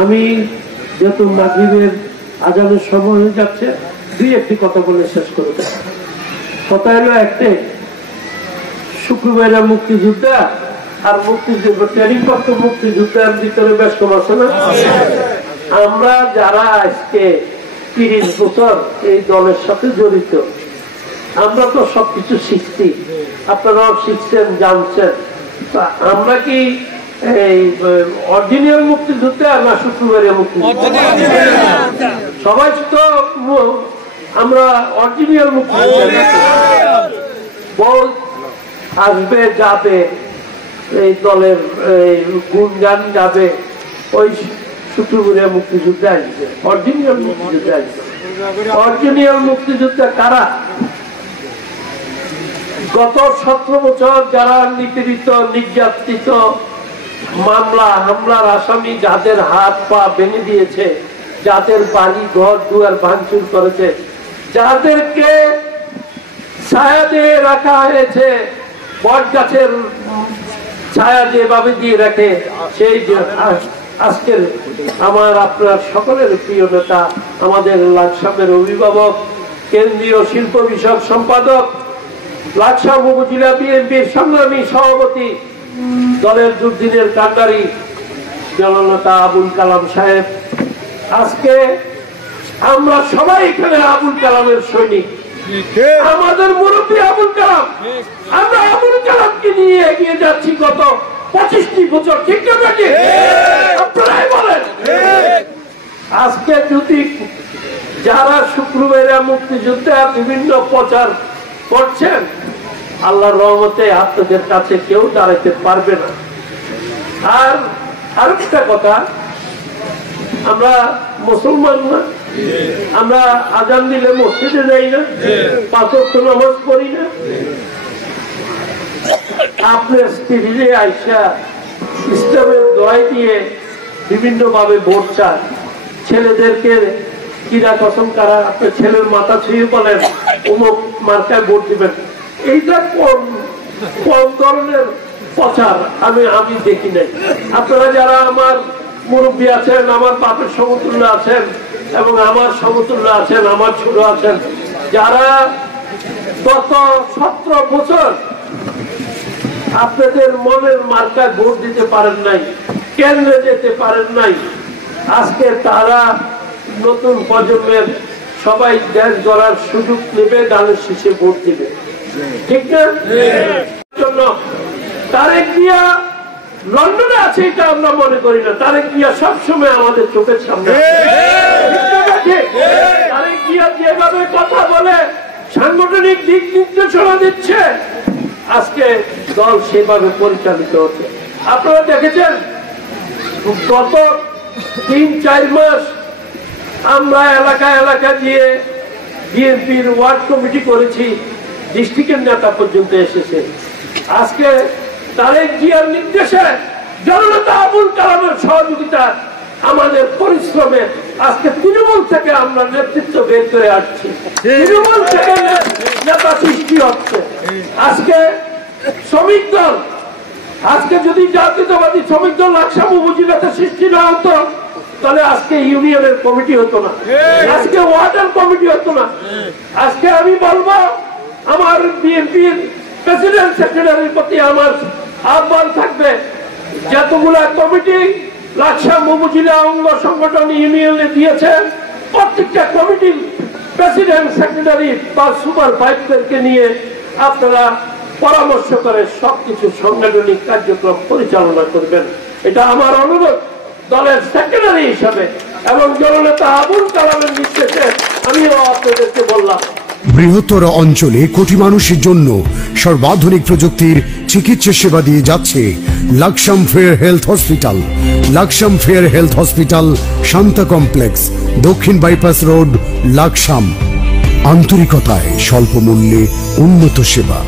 আমি যেহেতু মাগরিবের আজানের সময় হয়ে যাচ্ছে, দুই একটি কথা বলে শেষ করে দেব। কথা হলো একটাই, শুক্রবারে মুক্তিযোদ্ধা আর মুক্তিযুদ্ধ ট্রেনিংপ্রাপ্ত মুক্তিযোদ্ধার ভিতরে বেশ কম আছে না? আমরা যারা আজকে 30 বছর এই দলের সাথে জড়িত, আমরা তো সবকিছু শিখছি, আপনারাও শিখছেন, জানছেন। আমরা কি এই অরিজিনাল মুক্তিযুদ্ধে না শুক্রবারে মুক্তিযুদ্ধ? সবাই তো আমরা অরিজিনাল মুক্তিযুদ্ধ। বল আসবে যাবে, এই দলের গুণগান যাবে, ওই শুক্রবারে মুক্তিযুদ্ধে আসবে, অরিজিনাল মুক্তিযুদ্ধে আসবে। অরিজিনাল মুক্তিযুদ্ধে কারা? গত 17 বছর যারা নিপীড়িত, নির্যাতিত, মামলা হামলার আসামি, যাদের হাত পা ভেঙে দিয়েছে, যাদের বাড়ি ঘর দুয়ার ভাঙচুর করেছে, যাদেরকে ছায়া দিয়ে রাখা হয়েছে, বট গাছের ছায়া যেভাবে দিয়ে রাখে, সেই আজকের আমার আপনার সকলের প্রিয় নেতা, আমাদের লাকসামের অভিভাবক, কেন্দ্রীয় শিল্প বিষয়ক সম্পাদক, লাকসাম উপজেলা বিএনপির সংগ্রামী সভাপতি, দলের দুর্দিনের কান্ডারি জননেতা আবুল কালাম সাহেব, আজকে আমরা সবাই এখানে আবুল কালামের সৈনিক। আমাদের মুরব্বী আবুল কালাম, আমরা আবুল কালামকে নিয়ে এগিয়ে যাচ্ছি গত 25 বছর, ঠিক না? আপনারাই বলেন। আজকে যদি যারা শুক্রবারে মুক্তিযুদ্ধে বিভিন্ন প্রচার করছেন, আল্লাহর রহমতে আপনাদের কাছে কেউ দাঁড়াতে পারবে না। আর আরেকটা কথা, আমরা মুসলমান না, আমরা আজান দিলে মসজিদে যাই না, 5 ওয়াক্ত নামাজ পড়ি না। আপনার স্ত্রী আইসা ইসলামের দোয়াই দিয়ে বিভিন্ন ভাবে ভোট চান, ছেলেদেরকে কিরা কসম কারা, আপনার ছেলের মাথা ছুঁয়ে বলেন অমুক মার্কায় ভোট দিবেন। এইটা কোন ধরনের প্রচার আমি দেখি নাই। আপনারা যারা আমার মুরব্বী আছেন, আমার বাপের সমতুল্য আছেন এবং আমার সমতুল্য আছেন, আমার ছোট আছেন, যারা গত 17 বছর আপনাদের মনের মার্কায় ভোট দিতে পারেন নাই, কেন্দ্রে যেতে পারেন নাই, আজকে তারা নতুন প্রজন্মের সবাই দেশ গড়ার সুযোগ নেবে, ধানের শীষে ভোট দিবে, ঠিক না? জন্য তারেক জিয়া লন্ডনে আছে এটা আমরা মনে করি না, তারেক জিয়া সবসময় আমাদের চোখের সামনে। তারেক জিয়া যেভাবে কথা বলে, সাংগঠনিক দিক নির্দেশনা দিচ্ছে, আজকে দল সেভাবে পরিচালিত হচ্ছে। আপনারা দেখেছেন গত 3-4 মাস আমরা এলাকা এলাকা দিয়ে বিএনপির ওয়ার্ড কমিটি করেছি, ডিস্ট্রিক্টের নেতা পর্যন্ত এসেছে। আজকে তারেক জিয়ার নির্দেশে, জননেতা আবুল কালামের সহযোগিতা, আমাদের পরিশ্রমে আজকে তৃণমূল থেকে আমরা নেতৃত্ব বের করে আসছি, তৃণমূল থেকে নেতা সৃষ্টি হচ্ছে। আজকে শ্রমিক দল, আজকে যদি জাতীয়তাবাদী শ্রমিক দল লাকসাম উপজেলাতে সৃষ্টি না হতো, তাহলে আজকে ইউনিয়নের কমিটি হতো না, আজকে ওয়ার্ডের কমিটি হতো না। আজকে আমি বলবো, আমার বিএনপির প্রেসিডেন্ট সেক্রেটারির প্রতি আমার আহ্বান থাকবে, যতগুলা কমিটি লাকসাম উপজেলা অঙ্গ সংগঠন ইউনিয়নে দিয়েছে, প্রত্যেকটা কমিটির প্রেসিডেন্ট সেক্রেটারি বা সুপারভাইজারকে নিয়ে আপনারা পরামর্শ করে সবকিছু সাংগঠনিক কার্যক্রম পরিচালনা করবেন। এটা আমার অনুরোধ দলের সেক্রেটারি হিসাবে, এবং জননেতা আবুল কালামের নির্দেশে আমিও আপনাদেরকে বললাম। বৃহত্তর অঞ্চলে কোটি মানুষের জন্য সর্বাধুনিক প্রযুক্তির চিকিৎসা সেবা দিয়ে যাচ্ছে Laksam fair health hospital. Laksam fair health hospital, Shanta complex, দক্ষিণ বাইপাস রোড, লাকসাম। আন্তরিকতায় স্বল্প মূল্যে উন্নত সেবা।